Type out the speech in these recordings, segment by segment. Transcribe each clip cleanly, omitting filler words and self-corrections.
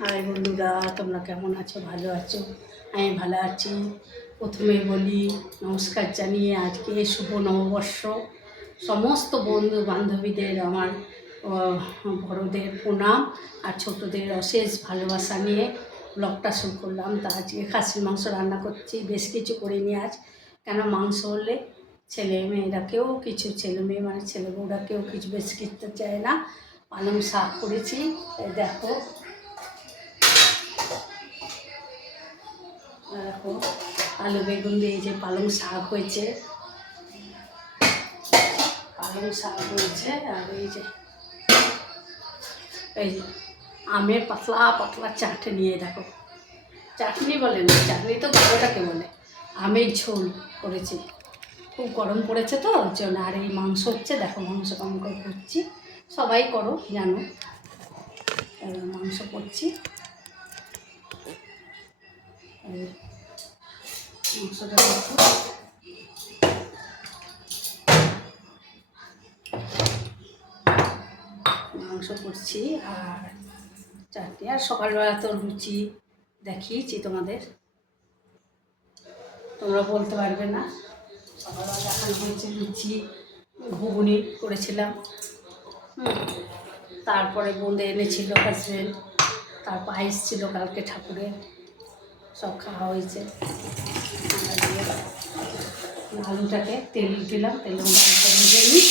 High বন্ধুরা, তোমরা কেমন আছো? ভালো আছো? আমি ভালো আছি। প্রথমে বলি নমস্কার জানিয়ে আজকে শুভ নববর্ষ। সমস্ত বন্ধু বান্ধবীদের আমার বড়দের প্রণাম আর ছোটদের অশেষ ভালোবাসা নিয়ে ব্লগটা শুরু করলাম। তা আজকে খাসির মাংস রান্না করছি, বেশ কিছু করিনি আজ। কেন মাংস হলে ছেলে মেয়েরা কেউ কিছু, ছেলে মেয়ে মানে ছেলে বউরা কেউ কিছু বেশি খেতে চায় না। পালং শাক করেছি, এই দেখো দেখো আলু বেগুন দিয়ে যে পালং শাক হয়েছে, পালং শাক হয়েছে। আর এই যে আমের পাতলা পাতলা চাটনি, দেখো চাটনি বলে না, চাটনি তো বড়োটাকে বলে। আমের ঝোল করেছি, খুব গরম পড়েছে তো ওর জন্য। আর এই মাংস হচ্ছে, দেখো মাংস কম করে করছি, সবাই করো জানো। মাংস করছি, মাংসটা দেখো মাংস করছি আর চাটনি। আর সকালবেলা তো লুচি দেখিয়েছি তোমাদের, তোমরা বলতে পারবে না। সকালবেলা দেখানো হয়েছে লুচি, ঘুগনি করেছিলাম। তারপরে বোঁদে এনেছিল হাজবেন্ড, তার পায়েস ছিল কালকে ঠাকুরের, সব খাওয়া হয়েছে। আলুটাকে তেল দিলাম, তেলের মধ্যে আলুটা ভেজে নিই।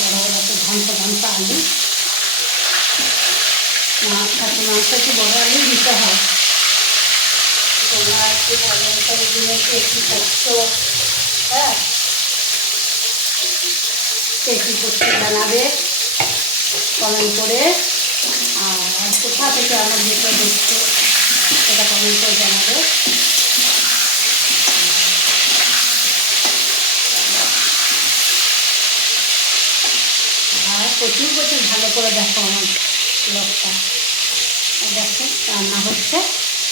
বড় বড় তো ঘন্টা ঘন্টা আলু, খাসি মাংস একটু বড় আলু দিতে হয়। তোমরা একটু বড় করে দিলে একটু করছো, হ্যাঁ কে কী করতে জানাবে কমেন্ট করে। আর কোথা থেকে আমার ভিডিও দেখছো সেটা কমেন্ট করে জানাবে। আর প্রচুর প্রচুর ভালো করে দেখো আমার ব্লগটা। দেখো রান্না হচ্ছে,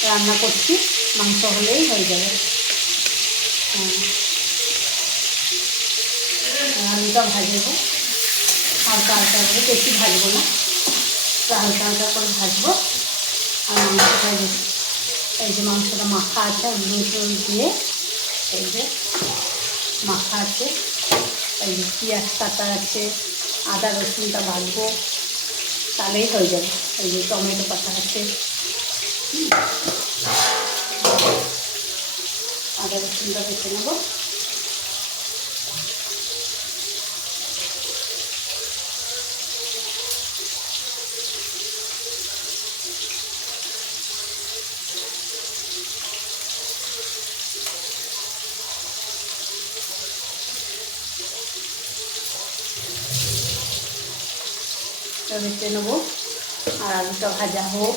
রান্না করছি, মাংস হলেই হয়ে যাবে। আলুটা ভাজবো হালকা হালকা করে, বেশি ভাজবো না, হালকা হালকা করে ভাজবো। আর মাংসটা এই যে মাংসটা মাখা আছে, নুন টুন দিয়ে এই যে মাখা আছে, এই যে পেঁয়াজ কাটা আছে, আদা রসুনটা বাটবো, তাহলেই হয়ে যাবে। এই যে টমেটো কাটা আছে, আদা রসুনটা বেছে নেবো। বেছে নেবো আর আলুটা ভাজা হোক।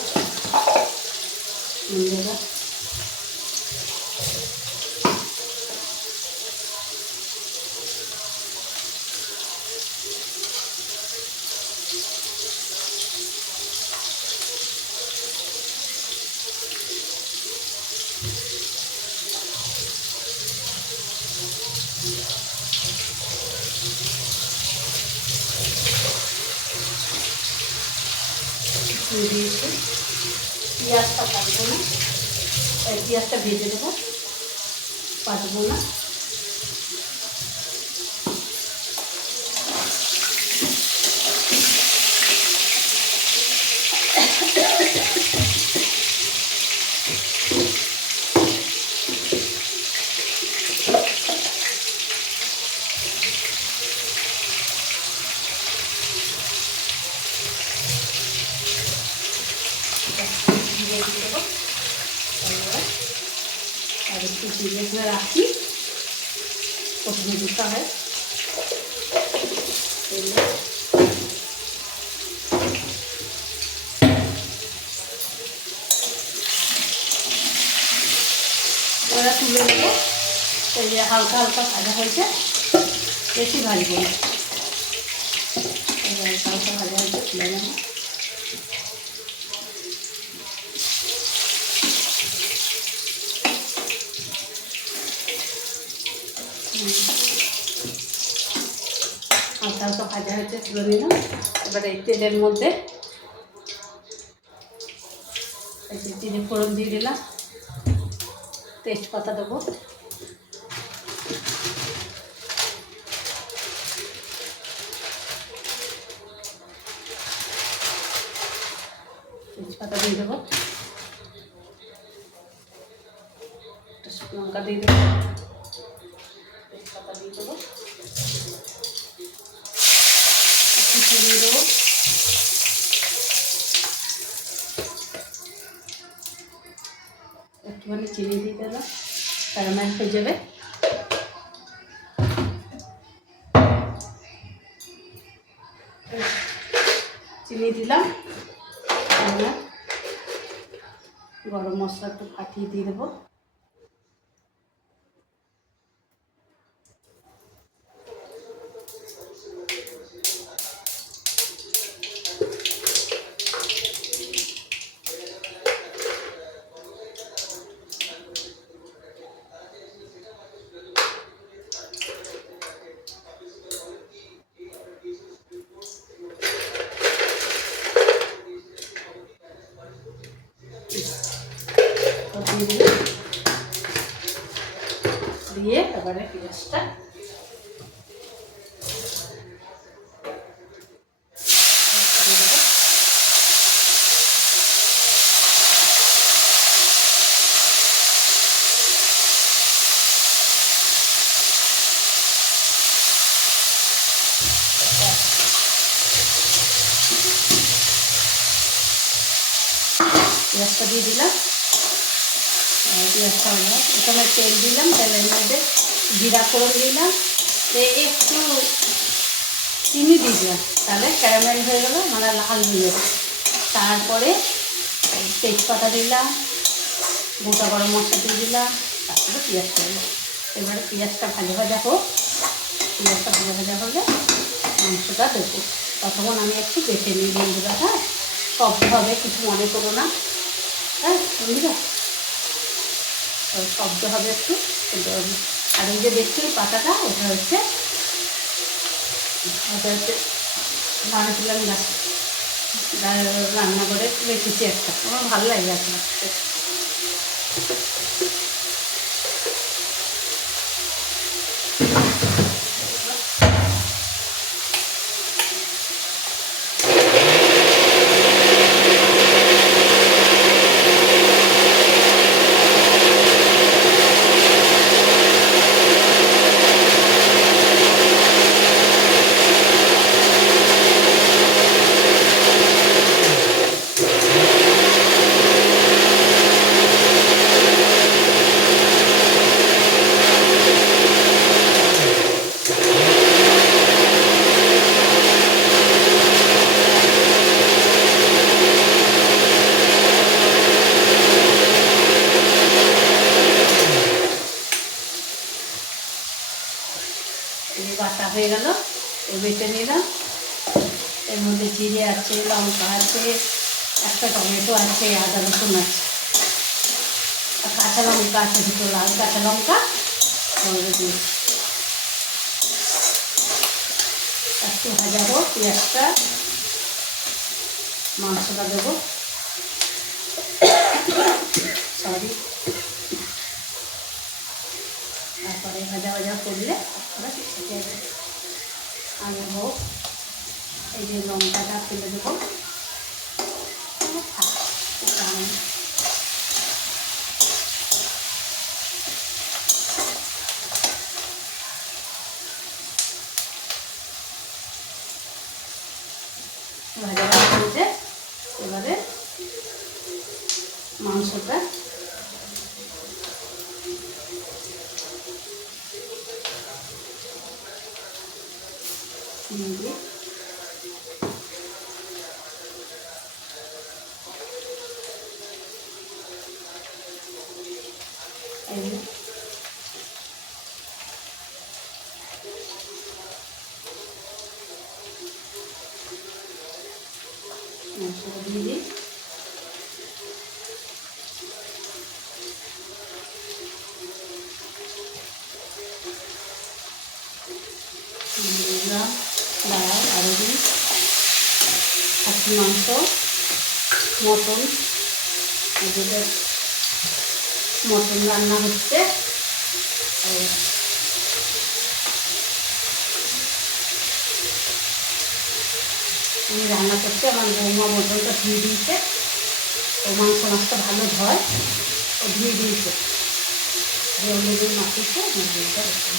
বন্ধুরা দিয়েছি, পেঁয়াজটা কাটবো না, পেঁয়াজটা ভেজে দেবো, কাটবো না। দিয়ে দেবো আর একটু জিরে করে রাখি, প্রথমে দিতে হয়। এবার তুলে নেবো, এই যে হালকা হালকা ভাজা হয়েছে, বেশি ভাজবো না, হালকা হালকা ভাজা হয়েছে, তুলে নেবো। হালকা হালকা ভাজা হয়েছে, তুলে নিলাম। এবার এই তেলের মধ্যে এই যে জিরে ফোড়ন দিয়ে দিলাম, তেজপাতা দেবো, তেজপাতা দিয়ে দেবো, শুকনো লঙ্কা দিয়ে দেবো, তেজপাতা দিয়ে দেবো, একটু চিনি দেবো, একটুখানি চিনি দিয়ে দিলাম, ক্যারামেল হয়ে যাবে। চিনি দিলাম, গরম মশলা একটু ফাটিয়ে দিয়ে দেবো, দিয়ে এবারে পেঁয়াজটা দিয়ে দিলাম। পেঁয়াজটা হলো, এখানে তেল দিলাম, তেলের মধ্যে জিরা ফোড়ন দিলাম, একটু চিনি দিয়ে দিলাম, তাহলে ক্যারামেল হয়ে গেলো, মানে লাল হয়ে যাবে। তারপরে তেজপাতা দিলাম, গোটা গরম মশলা দিয়ে দিলাম, তারপরে পেঁয়াজটা দিলাম। এবারে পেঁয়াজটা ভাজা ভাজা হোক, পেঁয়াজটা ভাজা ভাজা হলে মাংসটা দেবো। ততক্ষণ আমি একটু বেটে নিই বন্ধুরা। হ্যাঁ, শব্দভাবে কিছু মনে করো না, হ্যাঁ বন্ধুরা, শব্দ হবে একটু। আর এই যে দেখছি পাতাটা, ওটা হচ্ছে নারকেল রান্না করে রেখেছি একটা, আমার ভালো লাগে আপনার। বাটা হয়ে গেল, বেটে নিলাম। এর মধ্যে জিরে আছে, লঙ্কা আছে, একটা টমেটো আছে, আদা রসুন আছে, আর কাঁচা লঙ্কা আছে, দুটো লাল কাঁচা লঙ্কা দিয়েছি। একটু ভাজা হোক পেঁয়াজটা, মাংসটা দেবো, সরি, তারপরে ভাজা ভাজা করলে আমি হোক এই যে লঙ্কাটা ফেলে দেবো, ভাজা ভাজা হয়েছে। এবারে মাংসটা দিয়ে মশলা দিয়ে দিই, দিলাম দাঁড়াও আরও দিই। খাসি মাংস, মটন, এদের মটন রান্না হচ্ছে। আমি রান্না করছি, আমার বৌমা মটনটা ধুয়ে দিয়েছে। ও মাংস মাছটা ভালো হয়, ও ধুয়ে দিয়েছে, হলুদের মাটিতে মটনটা রেখে।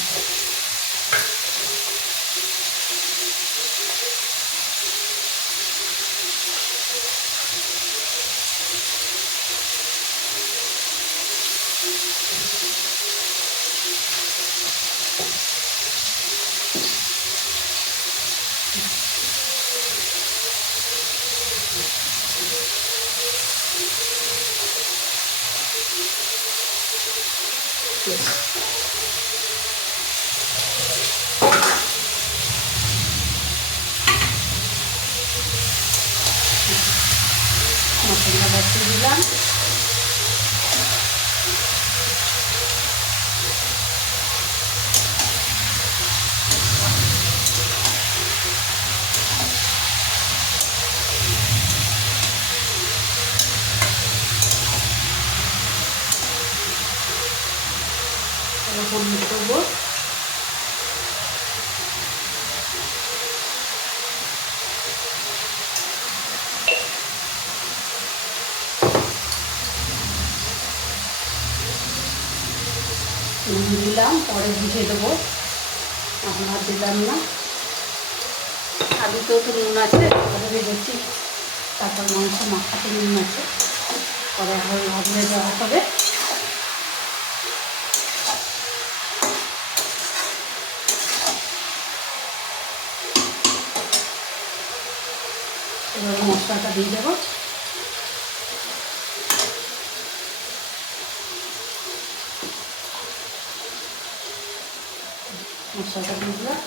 মটনটা বসিয়ে দিলাম। হলুদ দেবো, নুন দিলাম, পরে বুঝে দেবো, এখন আর দিলাম না। আলুতেও তো নুন আছে, পরে ভেবেছি তারপর মাংস মাখাতে নুন আছে, পরে এখন ভাবলে দেওয়া হবে। এবার মশলাটা দিয়ে দেবো। মশলাটা দিয়ে দিলাম।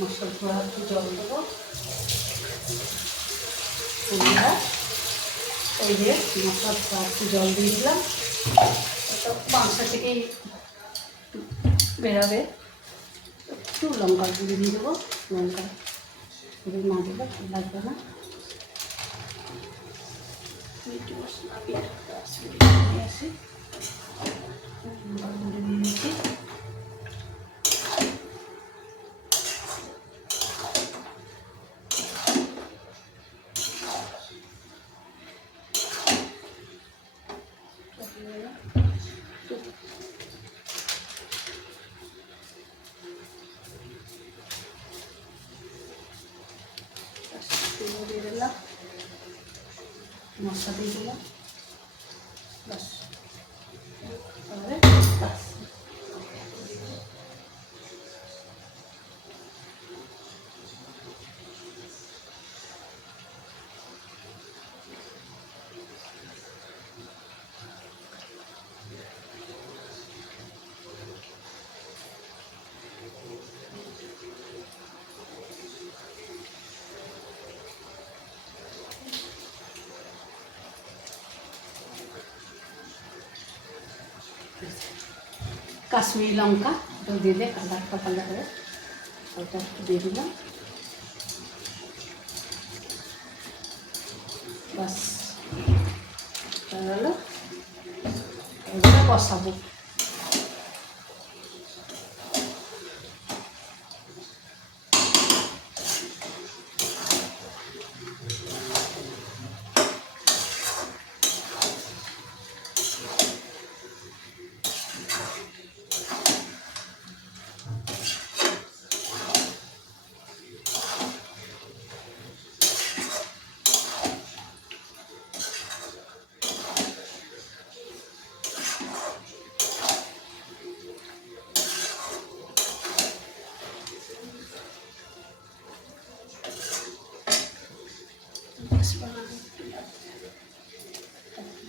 মশলা ধোয়া একটু জল দেবো। এই যে মশলা ধোয়া একটু জল দিয়ে দিলাম, মাংস থেকেই বেরাবে। একটু লঙ্কার গুঁড়ি দিয়ে দেবো, লঙ্কা গুঁড়ি না দিলে ভালো লাগবে না। মিট মশলা দিয়ে আসি, লঙ্কার গুঁড়ি দিয়ে দিচ্ছি। দিয়ে দিলাম, মশলা দিয়ে দিলাম, বাস তাহলে বাস। কাশ্মীরি লঙ্কা ওটা দিলে কালারটা ভালো হবে, ওটা একটু দিয়ে দিলাম, বাস হলো। এগুলো বসাবো।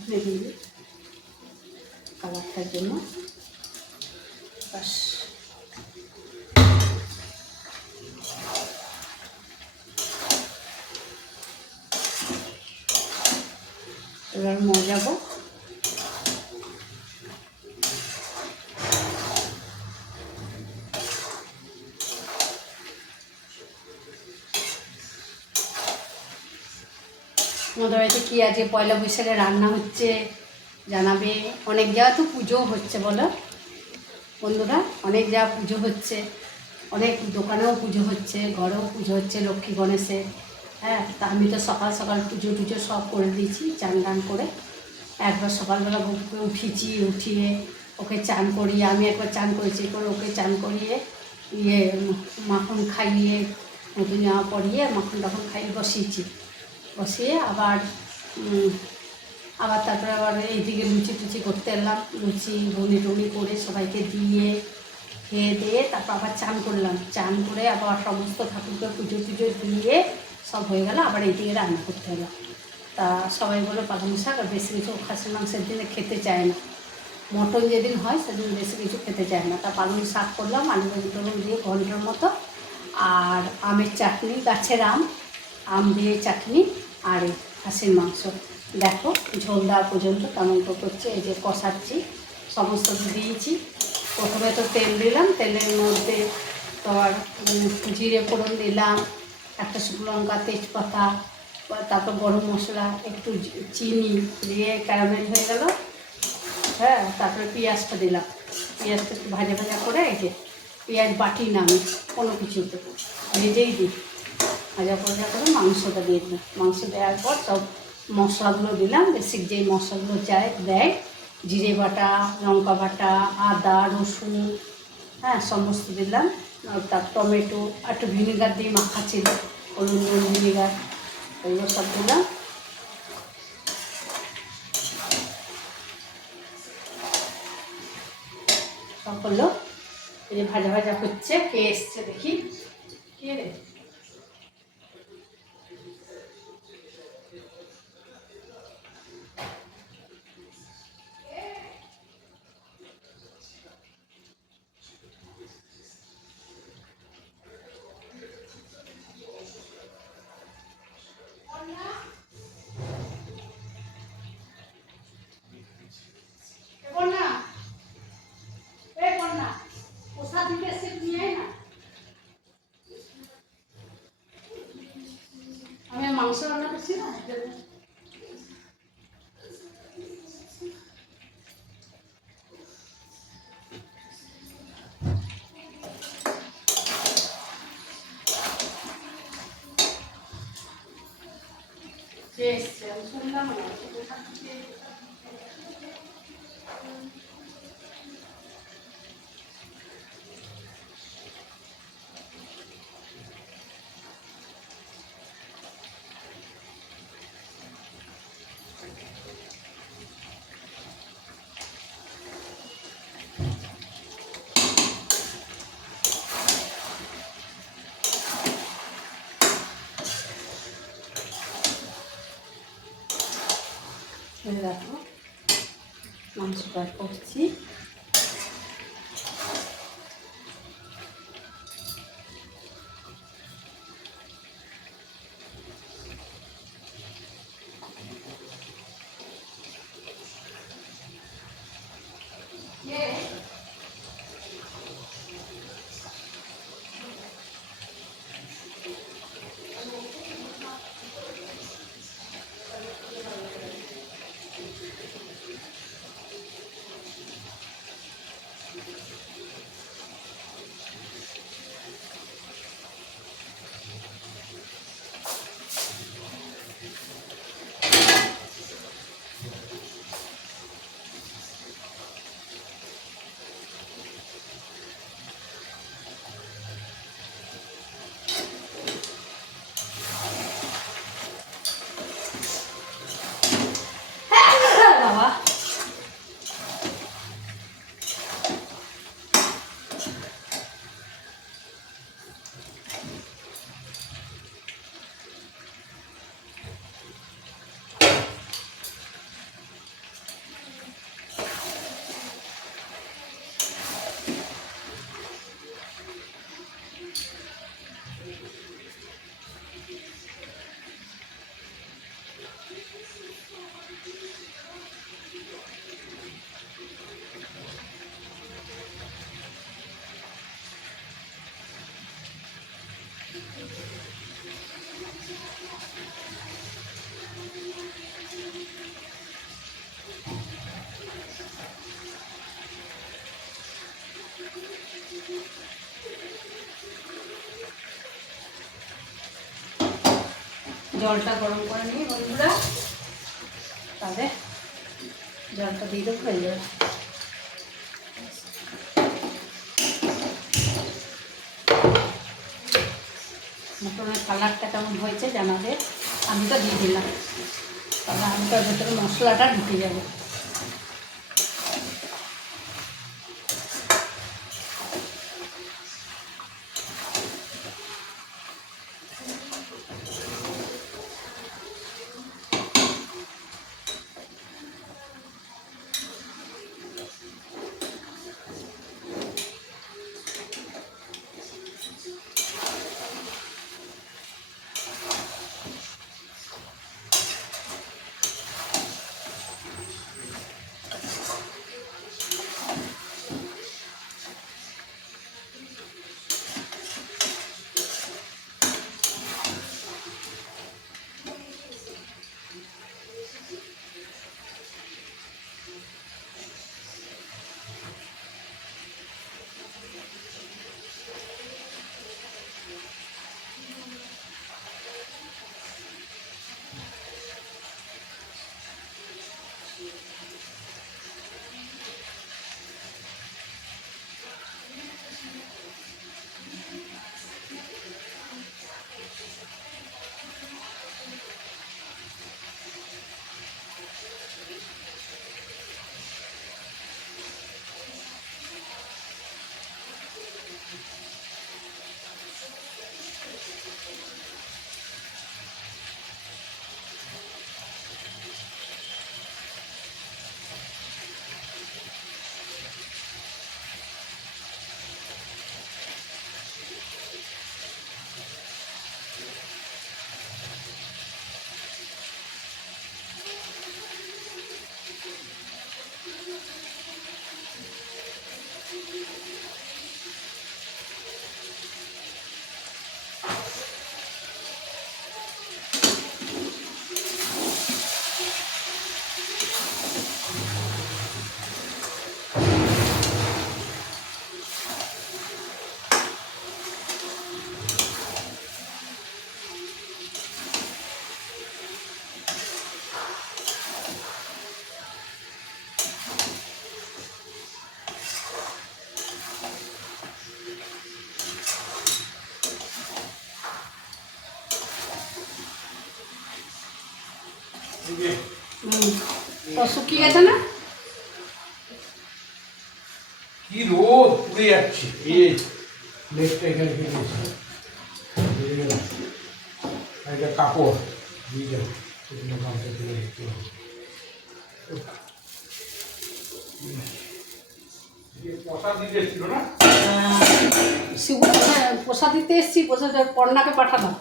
দিয়ে কালারটার জন্য, বাস। এবার মজাবো। আমাদের বাড়িতে কী আজকে পয়লা বৈশাখে রান্না হচ্ছে জানাবে। অনেক জায়গা তো পুজোও হচ্ছে বলো বন্ধুরা, অনেক জায়গা পুজো হচ্ছে, অনেক দোকানেও পুজো হচ্ছে, ঘরেও পুজো হচ্ছে লক্ষ্মী গণেশের। হ্যাঁ, তা আমি তো সকাল সকাল পুজো টুজো সব করে দিয়েছি, চান টান করে। একবার সকালবেলা ঘুমকে উঠিয়েছি, উঠিয়ে ওকে চান করিয়ে, আমি একবার চান করেছি, করে ওকে চান করিয়ে মাখন খাইয়ে, নতুন জামা পরিয়ে মাখন টাখন খাইয়ে বসিয়েছি। বসিয়ে আবার তারপরে আবার এইদিকে লুচি টুচি করতে এলাম, লুচি ঘুগনি টুগনি করে সবাইকে দিয়ে খেয়ে দিয়ে তারপর আবার চান করলাম। চান করে আবার সমস্ত ঠাকুরকে পুজো টুজো দিয়ে সব হয়ে গেল, আবার এইদিকে রান্না করতে এলাম। তা সবাই বলে পালং শাক আর বেশি কিছু খাসির মাংসের দিনে খেতে চায় না, মটন যেদিন হয় সেদিন বেশি কিছু খেতে চায় না। তা পালং শাক করলাম আলু বেগুন দিয়ে ঘন্টার মতো, আর আমের চাটনি, গাছের আম দিয়ে চাটনি, আর এই খাসির মাংস। দেখো ঝোল দেওয়া পর্যন্ত কেমন করছে, এই যে কষাচ্ছি, সমস্ত দিয়েছি। প্রথমে তো তেল দিলাম, তেলের মধ্যে তোমার জিরে ফোড়ন দিলাম, একটা শুকনো লঙ্কা, তেজপাতা, তারপর গরম মশলা, একটু চিনি দিয়ে ক্যারামেল হয়ে গেল। হ্যাঁ, তারপরে পেঁয়াজটা দিলাম, পেঁয়াজটা একটু ভাজা ভাজা করে, এই যে পেঁয়াজ বাটি না আমি কোনো কিছুতে ভেজেই দিই, ভাজা ভাজা করে মাংসটা দিয়ে দিলাম। মাংস দেওয়ার পর সব মশলাগুলো দিলাম, বেসিক যেই মশলাগুলো দেয়, জিরে বাটা, লঙ্কা বাটা, আদা রসুন, হ্যাঁ সমস্ত দিলাম। তার টমেটো, একটু ভিনেগার দিয়ে মাখা ছিল, হলুদ নুন ভিনেগার, ওইগুলো সব দিলাম। সব হলো, এই যে ভাজা ভাজা হচ্ছে, কে এসছে দেখি, কে রে? আমি মাংস রান্না করছি না। এসছে আমি শুনলাম না। দেখো মাংসটা করছি। জলটা গরম করে নিই বন্ধুরা, তবে জলটা দিয়ে দেবো, হয়ে যাবে। মটনের কালারটা কেমন হয়েছে জানাবে। আলুটা দিয়ে দিলাম, তাহলে আলুটার ভেতরে মশলাটা ঢুকে যাবে। তো শুকিয়ে গেছে না? কি রোদ পুড়ে যাচ্ছে। এই লেগটা এখানে একটা কাপড় দিয়ে যাও, শুকনো গামছা দিয়ে দিতে হবে। পশা দিতে এসেছিল না, পোষা দিতে এসছি, পর্ণাকে পাঠালাম।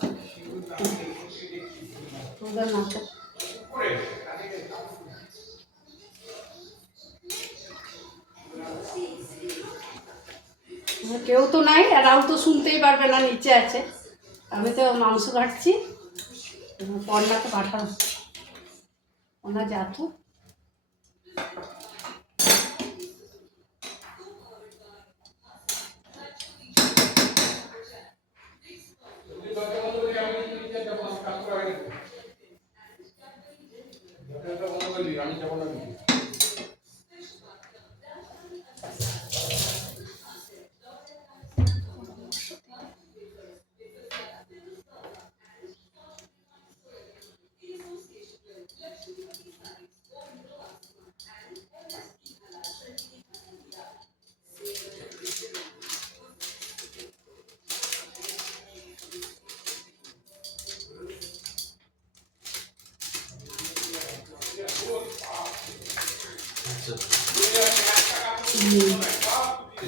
কেউ তো নাই, এরাও তো শুনতেই পারবে না, নিচে আছে। আমি তো মাংস কাটছি, পর্ণাকে পাঠালাম। পর্ণা যা তো। আমি যাবো না।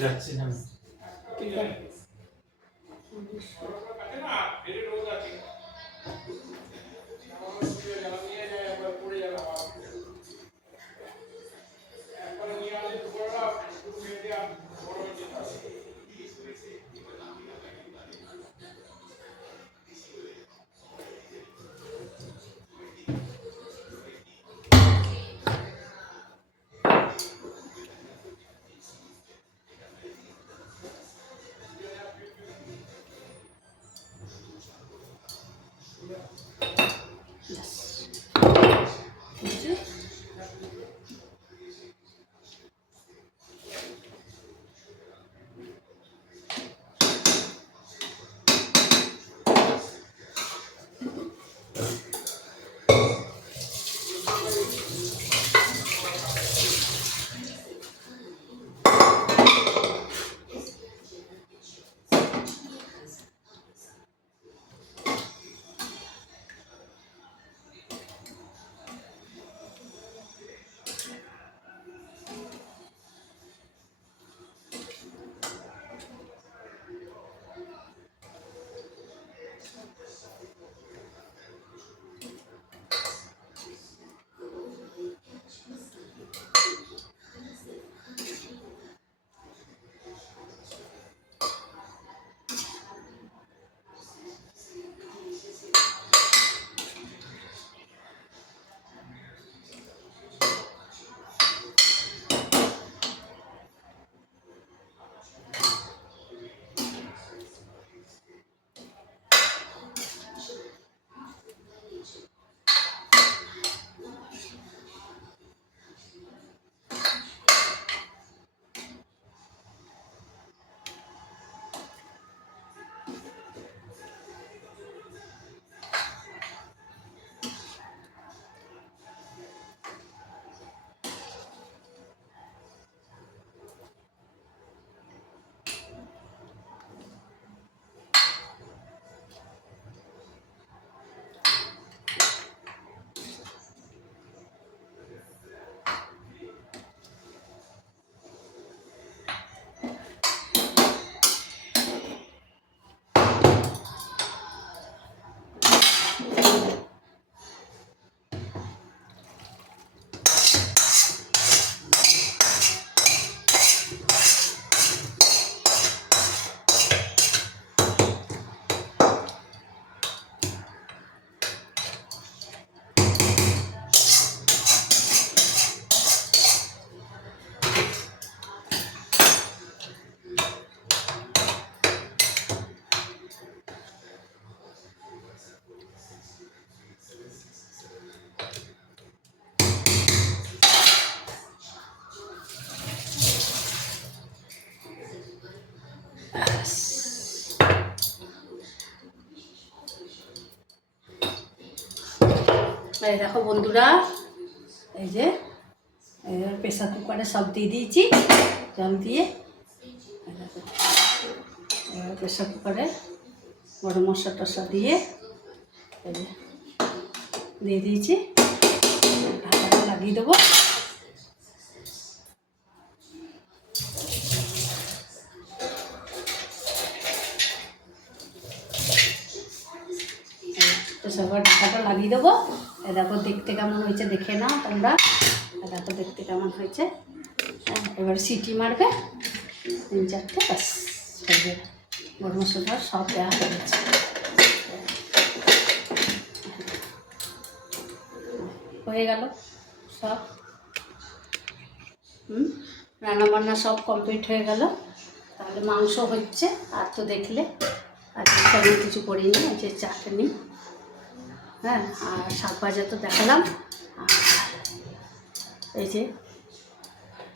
যাচ্ছি না। এই দেখো বন্ধুরা, এই যে প্রেসার কুকারে সব দিয়ে দিয়েছি জল দিয়ে। প্রেসার কুকারে গরম মশলা টশলা দিয়ে এই যে দিয়ে দিয়েছি, ঢাকাটা লাগিয়ে দেবো। প্রেসার কুকার ঢাকাটা লাগিয়ে দেবো। দেখো দেখতে কেমন হয়েছে দেখে নাও তোমরা, দেখো দেখতে কেমন হয়েছে। এবার সিটি মারবে 3-4টে, ব্যাস গরম মশলা সব দেওয়া হয়ে গেছে। হয়ে গেল সব, রান্নাবান্না সব কমপ্লিট হয়ে গেল। তাহলে মাংস হচ্ছে, আর তো দেখলে আর তেমন কিছু করিনি, যে চাটনি, হ্যাঁ, আর শাক ভাজা তো দেখালাম। আর এই যে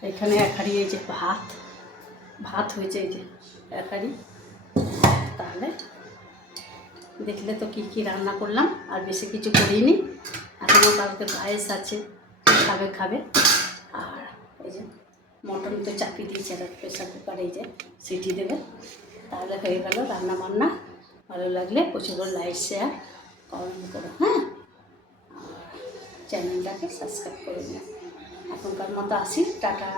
এখানে এক হাঁড়ি এই যে ভাত হয়েছে, এই যে এক হাঁড়ি। তাহলে দেখলে তো কী কী রান্না করলাম, আর বেশি কিছু করিনি। এখনও কালকে পায়েস আছে, খাবে। আর এই যে মটন তো চাপিয়ে দিয়েছে প্রেসার কুকারে, এই যে সিটি দেবে। তাহলে হয়ে গেল রান্না বান্না। ভালো লাগলে প্রচুর লাইক শেয়ার কমেন্ট করো, হ্যাঁ, আর চ্যানেলটাকে সাবস্ক্রাইব করে দিও। এখনকার মতো আসি, টাটা।